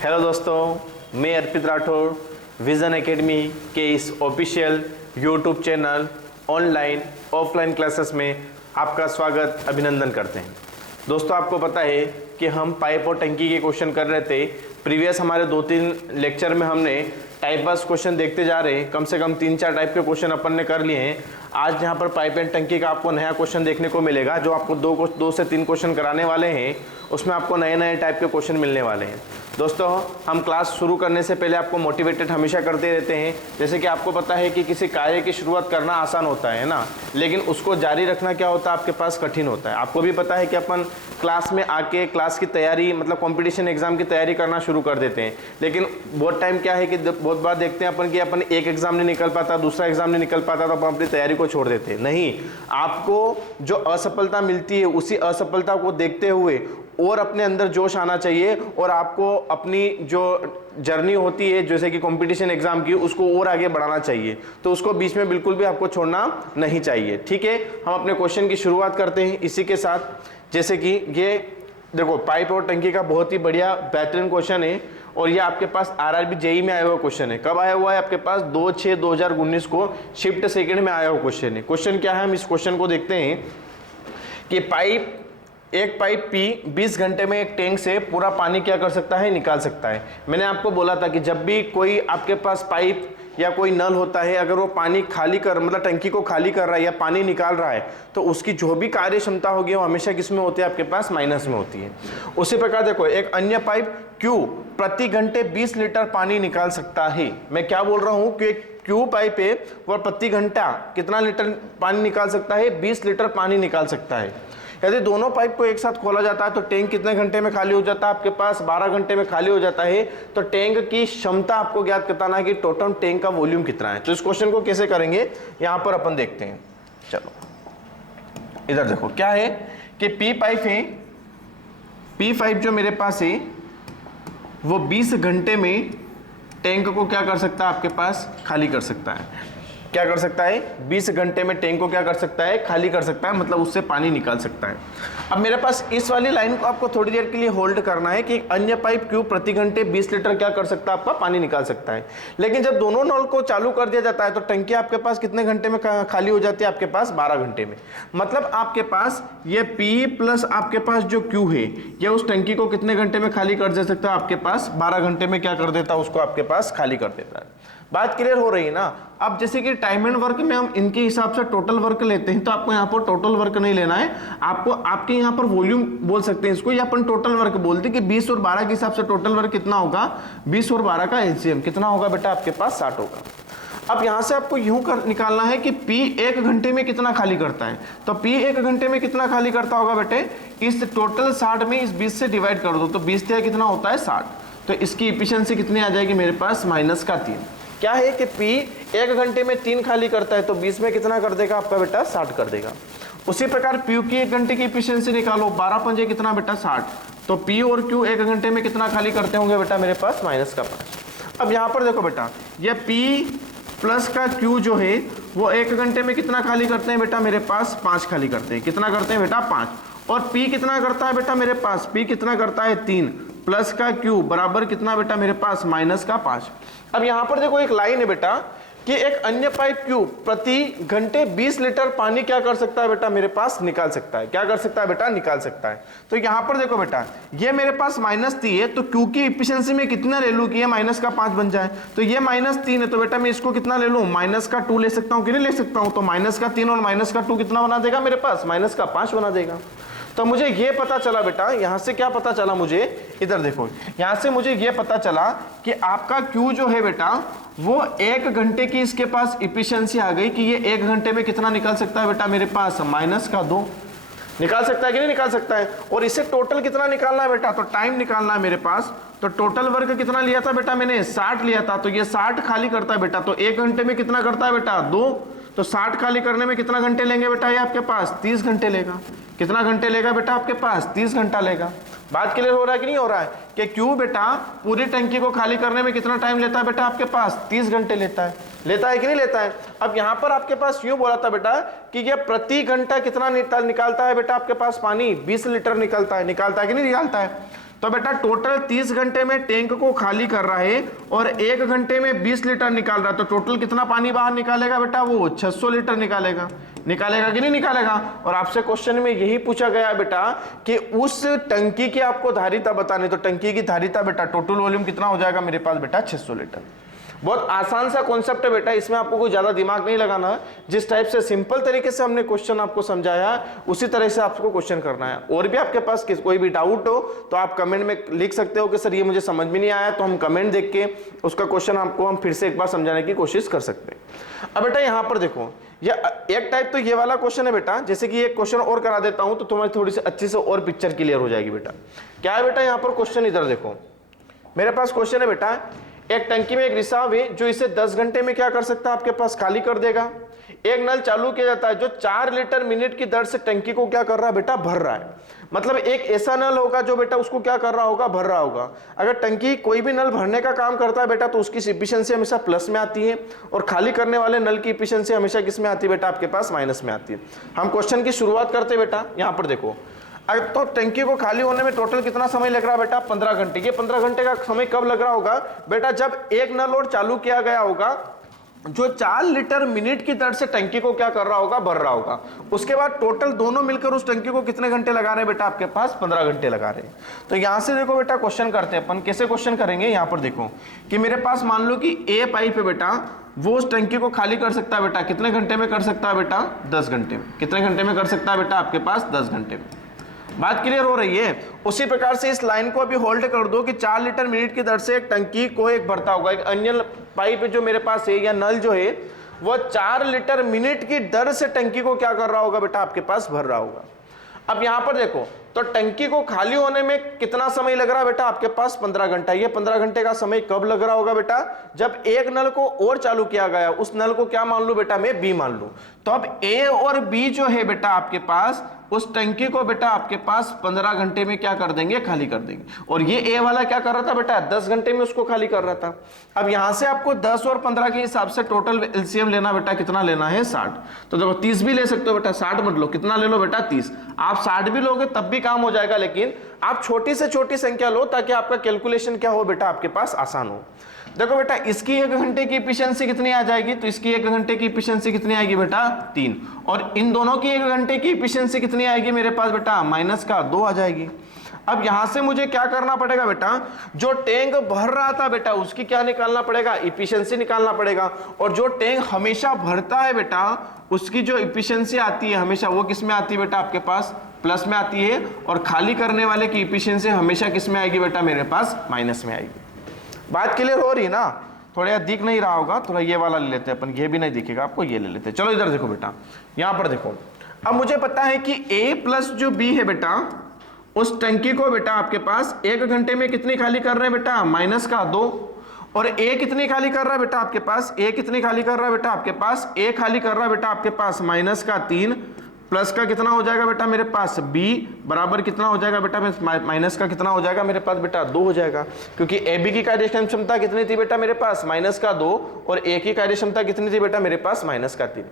Hello दोस्तों, मैं अर्पित Rathore vision academy के इस official YouTube channel online offline classes में आपका स्वागत अभिनंदन करते हैं। दोस्तों, आपको पता है कि हम पाइप और टंकी के क्वेश्चन कर रहे थे। प्रीवियस हमारे 2-3 लेक्चर में हमने टाइप वाइज क्वेश्चन देखते जा रहे हैं। कम से कम 3-4 टाइप के क्वेश्चन अपन ने कर लिए हैं। आज यहाँ पर पाइप एंड टंकी का आपको नया क्वेश्चन देखने को मिलेगा, जो आपको 2 से 3 क्वेश्चन कराने वाले हैं। उसमें आपको नए नए टाइप के क्वेश्चन मिलने वाले हैं। दोस्तों, हम क्लास शुरू करने से पहले आपको मोटिवेटेड हमेशा करते रहते हैं। जैसे कि आपको पता है कि किसी कार्य की शुरुआत करना आसान होता है ना, लेकिन उसको जारी रखना क्या होता है आपके पास कठिन होता है। आपको भी पता है कि अपन क्लास में आके क्लास की तैयारी मतलब कंपटीशन एग्जाम की तैयारी करना शुरू कर देते हैं, लेकिन बहुत टाइम क्या है कि बहुत बार देखते हैं अपन कि अपन एक एग्जाम नहीं निकल पाता, दूसरा एग्जाम नहीं निकल पाता, तो अपन अपनी तैयारी को छोड़ देते हैं। नहीं, आपको जो असफलता मिलती है उसी असफलता को देखते हुए और अपने अंदर जोश आना चाहिए, और आपको अपनी जो जर्नी होती है जैसे कि कंपटीशन एग्जाम की, उसको और आगे बढ़ाना चाहिए। तो उसको बीच में बिल्कुल भी आपको छोड़ना नहीं चाहिए। ठीक है, हम अपने क्वेश्चन की शुरुआत करते हैं इसी के साथ। जैसे कि ये देखो, पाइप और टंकी का बहुत ही बढ़िया बेहतरीन क्वेश्चन है, और ये आपके पास आरआरबी जेई में आया हुआ क्वेश्चन है। कब आया हुआ है आपके पास? 2/6/2019 को शिफ्ट सेकंड में आया हुआ क्वेश्चन है। क्वेश्चन क्या है, हम इस क्वेश्चन को देखते हैं कि एक पाइप पी 20 घंटे में एक टैंक से पूरा पानी क्या कर सकता है, निकाल सकता है। मैंने आपको बोला था कि जब भी कोई आपके पास पाइप या कोई नल होता है, अगर वो पानी खाली कर मतलब टंकी को खाली कर रहा है या पानी निकाल रहा है, तो उसकी जो भी कार्य क्षमता होगी वो हमेशा किस में होती है, आपके पास माइनस में होती है। उसी प्रकार देखो, एक अन्य पाइप क्यू प्रति घंटे 20 लीटर पानी निकाल सकता है। मैं क्या बोल रहा हूं कि क्यू पाइप है वह प्रति घंटा कितना लीटर पानी निकाल सकता है, 20 लीटर पानी निकाल सकता है। यदि दोनों पाइप को एक साथ खोला जाता है तो टैंक कितने घंटे में खाली हो जाता है, आपके पास 12 घंटे में खाली हो जाता है। तो टैंक की क्षमता आपको ज्ञात करना है कि टोटल टैंक का वॉल्यूम कितना है। तो इस क्वेश्चन को कैसे करेंगे यहां पर अपन देखते हैं। चलो इधर देखो, क्या है कि पी पाइप है, पी पाइप जो मेरे पास है वो 20 घंटे में टैंक को क्या कर सकता है, आपके पास खाली कर सकता है। क्या कर सकता है? 20 घंटे में टैंक को क्या कर सकता है, खाली कर सकता है, मतलब उससे पानी निकाल सकता है। अब मेरे पास इस वाली लाइन को आपको थोड़ी देर के लिए होल्ड करना है कि अन्य पाइप क्यू प्रति घंटे 20 लीटर क्या कर सकता है, आपका पानी निकाल सकता है। लेकिन जब दोनों नल को चालू कर दिया जाता है तो टंकी आपके पास कितने घंटे में खाली हो जाती है, आपके पास 12 घंटे में। मतलब आपके पास ये पी प्लस आपके पास जो क्यू है, ये उस टंकी को कितने घंटे में खाली कर दे सकता है, आपके पास 12 घंटे में क्या कर देता है, उसको आपके पास खाली कर देता है। बात क्लियर हो रही है ना। अब जैसे कि टाइम एंड वर्क में हम इनके हिसाब से टोटल वर्क लेते हैं, तो आपको यहाँ पर टोटल वर्क नहीं लेना है, आपको आपके यहाँ पर वॉल्यूम बोल सकते हैं इसको, या अपन टोटल वर्क बोलते हैं कि 20 और 12 के हिसाब से टोटल वर्क कितना होगा, 20 और 12 का एलसीएम कितना होगा बेटा, आपके पास 60 होगा। अब यहां से आपको यूं निकालना है कि P 1 घंटे में कितना खाली करता है। तो P 1 घंटे में कितना खाली करता होगा बेटे, इस टोटल 60 में इस 20 से डिवाइड कर दो, तो 20 से कितना होता है 60। तो इसकी इफिशिएंसी कितनी आ जाएगी मेरे पास, -3। क्या है कि P 1 घंटे में 3 खाली करता है, तो 20 में कितना कर देगा आपका बेटा, 60 कर देगा। उसी प्रकार P की 1 घंटे की इफिशिएंसी निकालो, 12 पंजे कितना बेटा, 60। तो P और Q 1 घंटे में कितना खाली करते होंगे बेटा, मेरे पास -5। अब यहाँ पर देखो बेटा, ये P प्लस का Q जो है वो 1 घंटे में कितना खाली करते हैं बेटा, मेरे पास 5 खाली करते हैं। कितना करते हैं बेटा, 5। और P कितना करता है बेटा, मेरे पास P कितना करता है, 3 प्लस का Q बराबर कितना बेटा, मेरे पास -5। अब यहां पर देखो एक लाइन है बेटा कि एक अन्य पाइप Q प्रति घंटे 20 लीटर पानी क्या कर सकता है बेटा, मेरे पास निकाल सकता है। क्या कर सकता है बेटा, निकाल सकता है। तो यहां पर देखो बेटा, ये मेरे पास -3 है, तो Q की इफिशिएंसी में कितना ले लूं कि ये -5 बन जाए। तो ये -3 है, तो बेटा मैं इसको कितना ले लूं, -2 ले सकता हूं कि नहीं ले सकता हूं। तो -3 और -2 कितना बना देगा मेरे पास, -5 बना देगा। तो मुझे ये पता चला बेटा, यहां से क्या पता चला मुझे, इधर देखो, यहां से मुझे ये पता चला कि आपका Q जो है बेटा वो 1 घंटे की इसके पास इफिशिएंसी आ गई कि ये 1 घंटे में कितना निकाल सकता है बेटा, मेरे पास -2 निकाल सकता है कि नहीं निकाल सकता है। और इसे टोटल कितना निकालना है बेटा, तो टाइम निकालना है मेरे पास। तो टोटल वर्क कितना लिया था बेटा मैंने, 60 लिया था, तो ये 60 खाली करता है बेटा। तो 1 घंटे में कितना करता है बेटा, 2। तो 60 खाली करने में कितना घंटे लेंगे बेटा, ये आपके पास 30 घंटे लेगा। कितना घंटे लेगा बेटा, आपके पास 30 घंटा लेगा। बात क्लियर हो रहा है कि नहीं हो रहा है कि क्यों बेटा पूरी टंकी को खाली करने में कितना टाइम लेता है बेटा, आपके पास 30 घंटे लेता है कि नहीं लेता है। अब यहां पर आपके पास यूं बोला था बेटा कि ये प्रति घंटा कितना निकालता है बेटा, आपके पास पानी 20 लीटर निकलता है कि नहीं निकालता है। तो बेटा टोटल 30 घंटे में टैंक को खाली कर रहा है और 1 घंटे में 20 लीटर निकाल रहा है, तो टोटल कितना पानी बाहर निकालेगा बेटा? वो 600 लीटर निकालेगा कि नहीं निकालेगा? और आपसे क्वेश्चन में यही पूछा गया बेटा कि उस टंकी की आपको धारिता बतानी, तो टंकी की धारिता बेटा टोटल वॉल्यूम कितना हो जाएगा मेरे पास बेटा? 600 लीटर। बहुत आसान सा कॉन्सेप्ट है बेटा, इसमें आपको कोई ज्यादा दिमाग नहीं लगाना। जिस टाइप से सिंपल तरीके से हमने क्वेश्चन आपको समझाया उसी तरह से आपको क्वेश्चन करना है। और भी आपके पास कोई भी डाउट हो तो आप कमेंट में लिख सकते हो कि सर ये मुझे समझ में नहीं आया, तो हम कमेंट देख के उसका क्वेश्चन आपको हम फिर से एक बार समझाने की कोशिश कर सकते हैं। अब बेटा यहाँ पर देखो, ये एक टाइप तो ये वाला क्वेश्चन है बेटा, जैसे कि एक क्वेश्चन और करा देता हूं तो तुम्हारी थोड़ी सी अच्छी से और पिक्चर क्लियर हो जाएगी बेटा। क्या है बेटा यहाँ पर क्वेश्चन? इधर देखो मेरे पास क्वेश्चन है बेटा, एक टंकी में एक रिसाव है जो इसे 10 घंटे में क्या कर सकता है आपके पास? खाली कर देगा। एक नल चालू किया जाता है जो 4 लीटर मिनट की दर से टंकी को क्या कर रहा है बेटा? भर रहा है। मतलब एक ऐसा नल होगा जो बेटा उसको क्या कर रहा होगा? भर रहा होगा। अगर टंकी कोई भी नल भरने का काम करता है बेटा तो उसकी इफिशिएंसी हमेशा प्लस में आती है, और खाली करने वाले नल की इफिशिएंसी हमेशा किस में आती है बेटा? आपके पास माइनस में आती है। हम क्वेश्चन की शुरुआत करते हैं बेटा, यहाँ पर देखो। तो टंकी को खाली होने में टोटल कितना समय लग रहा है बेटा? 15 घंटे। ये 15 घंटे का समय कब लग रहा होगा बेटा? जब एक नल और चालू किया गया होगा जो 4 लीटर मिनट की दर से टंकी को क्या कर रहा होगा? भर रहा होगा। उसके बाद टोटल दोनों मिलकर उस टंकी को कितने घंटे लगा रहे हैं बेटा? आपके पास 15 घंटे लगा रहे हैं। तो यहां से देखो बेटा क्वेश्चन करते हैं अपन। कैसे क्वेश्चन करेंगे? यहां पर देखो कि मेरे पास मान लो कि ए पाइप है बेटा, वो उस टंकी को खाली कर सकता है बेटा कितने घंटे में कर सकता है बेटा? 10 घंटे में। कितने घंटे में कर सकता है बेटा? आपके पास 10 घंटे में। बात क्लियर हो रही है? उसी प्रकार से इस लाइन को अभी होल्ड कर दो कि 4 लीटर मिनट की दर से एक टंकी को एक भरता होगा। एक अन्य पाइप जो मेरे पास है या नल जो है वो 4 लीटर मिनट की दर से टंकी को क्या कर रहा होगा बेटा? आपके पास भर रहा होगा। अब यहां पर देखो तो टंकी को खाली होने में कितना समय लग रहा है बेटा? आपके पास 15 घंटा। ये 15 घंटे का समय कब लग रहा होगा बेटा? जब एक नल को और चालू किया गया। उस नल को क्या मान लूं बेटा? मैं बी मान लूं। तो अब ए और बी जो है बेटा आपके पास, उस टंकी को बेटा आपके पास 15 घंटे में क्या कर देंगे? खाली कर देंगे। और ये ए वाला क्या कर रहा था बेटा? 10 घंटे में उसको खाली कर रहा था। अब यहां से आपको 10 और 15 के हिसाब से टोटल एलसीएम लेना बेटा, कितना लेना है? 60। तो देखो 30 भी ले सकते हो बेटा, 60 मत लो। कितना ले लो बेटा? 30। आप 60 भी लोगे तब भी काम हो जाएगा, लेकिन आप छोटी से छोटी संख्या लो ताकि आपका कैलकुलेशन क्या हो बेटा? आपके पास आसान हो। देखो बेटा इसकी 1 घंटे की एफिशिएंसी कितनी आ जाएगी? तो इसकी 1 घंटे की एफिशिएंसी कितनी आएगी बेटा? 3। और इन दोनों की 1 घंटे की एफिशिएंसी कितनी आएगी मेरे पास बेटा? माइनस का 2 आ जाएगी। अब यहां से मुझे क्या करना पड़ेगा बेटा? जो टैंक भर रहा था बेटा उसकी क्या निकालना पड़ेगा? एफिशिएंसी निकालना पड़ेगा। और जो टैंक हमेशा भरता है बेटा उसकी जो एफिशिएंसी आती है हमेशा वो किस में आती है बेटा? आपके पास प्लस में आती है। और खाली करने वाले की एफिशिएंसी हमेशा किस में आएगी बेटा? मेरे पास माइनस में आएगी। बात क्लियर हो रही है ना? थोड़ा दिख नहीं रहा होगा, थोड़ा ये वाला ले लेते हैं अपन। ये भी नहीं दिखेगा आपको, ये ले लेते हैं। चलो इधर देखो बेटा, यहां पर देखो। अब मुझे पता है कि ए प्लस जो बी है बेटा उस टंकी को बेटा आपके पास 1 घंटे में कितनी खाली कर रहे हैं बेटा? माइनस का 2। और ए कितनी खाली कर रहा है बेटा आपके पास? ए कितनी खाली कर रहा है बेटा आपके पास? ए खाली कर रहा है बेटा आपके पास माइनस का 3। प्लस का कितना हो जाएगा बेटा मेरे पास? बी बराबर कितना हो जाएगा बेटा? माइनस का कितना हो जाएगा मेरे पास बेटा? 2 हो जाएगा। क्योंकि ए बी की कार्यक्षम क्षमता कितनी थी बेटा मेरे पास? माइनस का 2। और ए की कार्यक्षमता कितनी थी बेटा मेरे पास? माइनस का 3।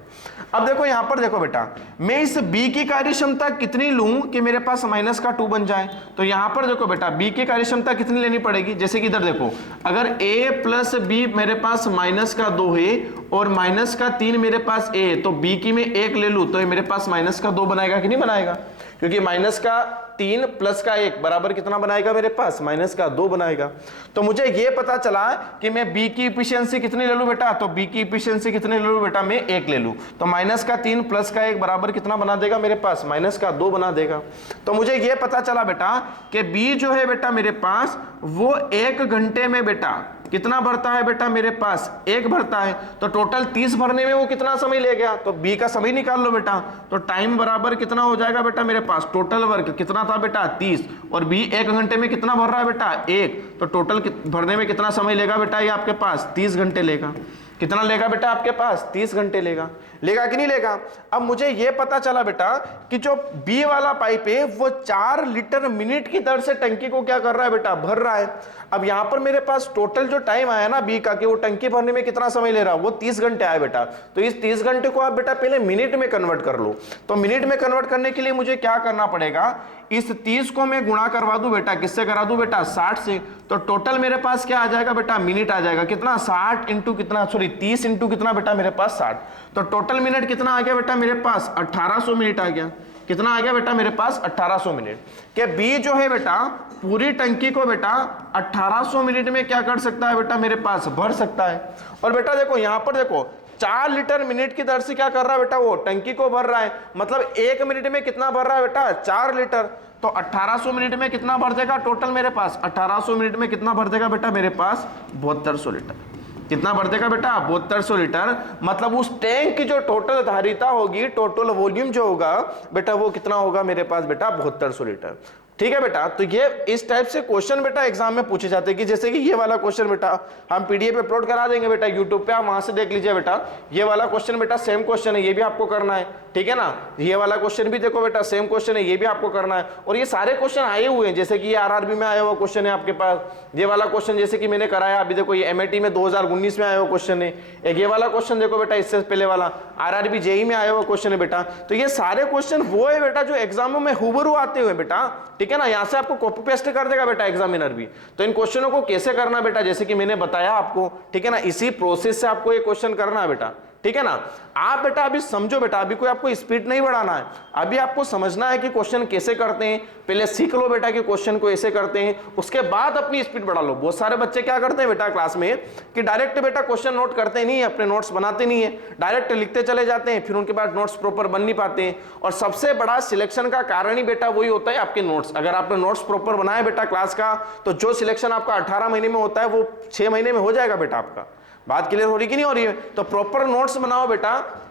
अब देखो यहां पर देखो बेटा, मैं इस बी की कार्यक्षमता कितनी लूं कि मेरे पास माइनस का 2 बन जाए? तो यहां पर देखो बेटा बी की कार्यक्षमता कितनी लेनी पड़ेगी? जैसे कि इधर देखो, अगर ए प्लस बी मेरे पास माइनस का 2 है और माइनस का 3 मेरे पास ए, तो बी की मैं 1 ले लूं तो ये मेरे पास माइनस का 2 बनाएगा कि नहीं बनाएगा? क्योंकि माइनस का 3 प्लस का 1 बराबर कितना बनाएगा मेरे पास? माइनस का 2 बनाएगा। तो मुझे ये पता चला कि मैं बी की एफिशिएंसी कितनी ले लूं बेटा? तो बी की एफिशिएंसी कितनी ले लूं बेटा? मैं 1 ले लूं। तो माइनस का 3 प्लस का 1 बराबर कितना बना देगा मेरे पास? माइनस का 2 बना देगा। तो मुझे ये पता चला बेटा कि बी जो है बेटा मेरे पास वो 1 घंटे में बेटा कितना भरता है बेटा? मेरे पास 1 भरता है। तो टोटल 30 भरने में वो कितना समय ले गया? तो बी का समय निकाल लो बेटा। तो टाइम बराबर कितना हो जाएगा बेटा मेरे पास? टोटल वर्क कितना था बेटा? 30। और बी 1 घंटे में कितना भर रहा है बेटा? 1। तो टोटल भरने में कितना समय लेगा बेटा? ये आपके पास 30 घंटे लेगा। कितना लेगा बेटा आपके पास? 30 घंटे लेगा। लेगा कि नहीं लेगा? अब मुझे यह पता चला बेटा कि जो बी वाला पाइप है वो 4 लीटर मिनट की दर से टंकी को क्या कर रहा है बेटा? भर रहा है। अब यहां पर मेरे पास टोटल जो टाइम आया ना बी का कि वो टंकी भरने में कितना समय ले रहा है, वो 30 घंटे आया बेटा। तो इस 30 घंटे को आप बेटा पहले मिनट में कन्वर्ट कर लो। तो मिनट में कन्वर्ट करने के लिए मुझे क्या करना पड़ेगा? इस 30 को मैं गुणा करवा दूं बेटा, किससे करा दूं बेटा, 60 से, तो टोटल मेरे पास क्या आ जाएगा बेटा, मिनट आ जाएगा, कितना, 60 इंटू कितना, सॉरी 30 इंटू कितना बेटा मेरे पास 60, तो टोटल मिनट कितना आ गया बेटा मेरे पास, 1800 मिनट आ गया। कितना आ गया बेटा मेरे पास, 1800 मिनट। के बी जो है बेटा पूरी टंकी को बेटा 1800 मिनट में क्या कर सकता है बेटा, मेरे पास भर सकता है। और बेटा देखो यहां पर देखो 4 लीटर मिनट की दर से क्या कर रहा है बेटा, वो टंकी को भर रहा है, मतलब 1 मिनट में कितना भर रहा है बेटा, 4 लीटर। तो 1800 मिनट में कितना भर देगा टोटल मेरे पास, 1800 मिनट में कितना भर देगा बेटा मेरे पास, 7200 लीटर। कितना भर देगा बेटा, 7200 लीटर। मतलब उस टैंक की जो टोटल धारिता होगी, टोटल वॉल्यूम जो होगा बेटा, वो कितना होगा मेरे पास बेटा, 7200 लीटर। ठीक है बेटा, तो ये इस टाइप से क्वेश्चन बेटा एग्जाम में पूछे जाते हैं कि जैसे कि ये वाला क्वेश्चन बेटा हम पीडीएफ अपलोड करा देंगे बेटा यूट्यूब पे, आप वहां से देख लीजिए बेटा। ये वाला क्वेश्चन बेटा सेम क्वेश्चन है, ये भी आपको करना है, ठीक है ना। ये वाला क्वेश्चन भी देखो बेटा सेम क्वेश्चन है, ये भी आपको करना है। और ये सारे क्वेश्चन आए हुए हैं, जैसे कि ये आरआरबी में आया हुआ क्वेश्चन है आपके पास, ये वाला क्वेश्चन जैसे कि मैंने कराया अभी, देखो ये एमएटी में 2019 में आया हुआ क्वेश्चन है। एक ये वाला क्वेश्चन देखो बेटा, इससे पहले वाला आरआरबी जेई में आया हुआ क्वेश्चन है बेटा। तो ये सारे क्वेश्चन वो है बेटा जो एग्जामों में हुबहू आते हुए बेटा, ठीक है ना। यहाँ से आपको कॉपी पेस्ट कर देगा बेटा एग्जामिनर भी। तो इन क्वेश्चनों को कैसे करना बेटा, जैसे कि मैंने बताया आपको, ठीक है ना, इसी प्रोसेस से आपको ये क्वेश्चन करना है बेटा, ठीक है ना। आप बेटा अभी समझो बेटा, अभी कोई आपको स्पीड नहीं बढ़ाना है, अभी आपको समझना है कि क्वेश्चन कैसे करते हैं। पहले सीख लो बेटा कि क्वेश्चन को ऐसे करते हैं, उसके बाद अपनी स्पीड बढ़ा लो। बहुत सारे बच्चे क्या करते हैं बेटा क्लास में कि डायरेक्ट बेटा क्वेश्चन नोट करते नहीं है, अपने नोट्स बनाते नहीं है, डायरेक्ट लिखते चले जाते हैं, फिर उनके बाद नोट्स प्रॉपर बन नहीं पाते हैं। और सबसे बड़ा सिलेक्शन का कारण ही बेटा वही होता है आपके नोट्स। अगर आपने नोट्स प्रॉपर बनाए बेटा क्लास का, तो जो सिलेक्शन आपका 18 महीने में होता है वो 6 महीने में हो जाएगा बेटा आपका। बात क्लियर हो रही कि नहीं हो रही है। तो प्रॉपर नोट्स बनाओ बेटा।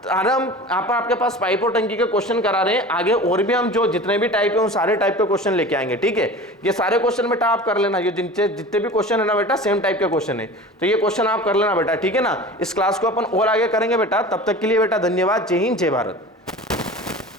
हम आपके पास पाइप और टंकी के क्वेश्चन करा रहे हैं, आगे और भी हम जो जितने भी टाइप है उन सारे टाइप के क्वेश्चन लेके आएंगे, ठीक है। ये सारे क्वेश्चन बेटा आप कर लेना, ये जितने भी क्वेश्चन है ना बेटा सेम टाइप के क्वेश्चन है, तो ये क्वेश्चन आप कर लेना बेटा, ठीक है ना। इस क्लास को अपन और आगे करेंगे बेटा, तब तक के लिए बेटा धन्यवाद। जय हिंद, जय भारत।